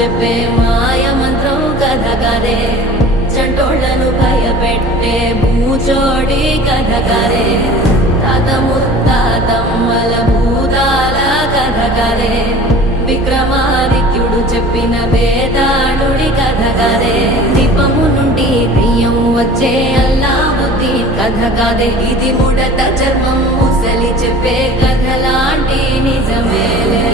చెప్పే మాయ మంత్రం కథ కదే, చంటోళ్లను భయపెట్టే భూచోడి కథ కదే, తాత ముత్తాతమ్మల భూతాల కథ కదే, విక్రమాదిత్యుడు చెప్పిన వేదాళుడి కథ కదే, దీపము నుండి దెయ్యం వచ్చే అల్లావుద్దీన్ కథ కాదే, ఇది ముడత చర్మం ముసలి చెప్పే కథలాంటి నిజమేలే.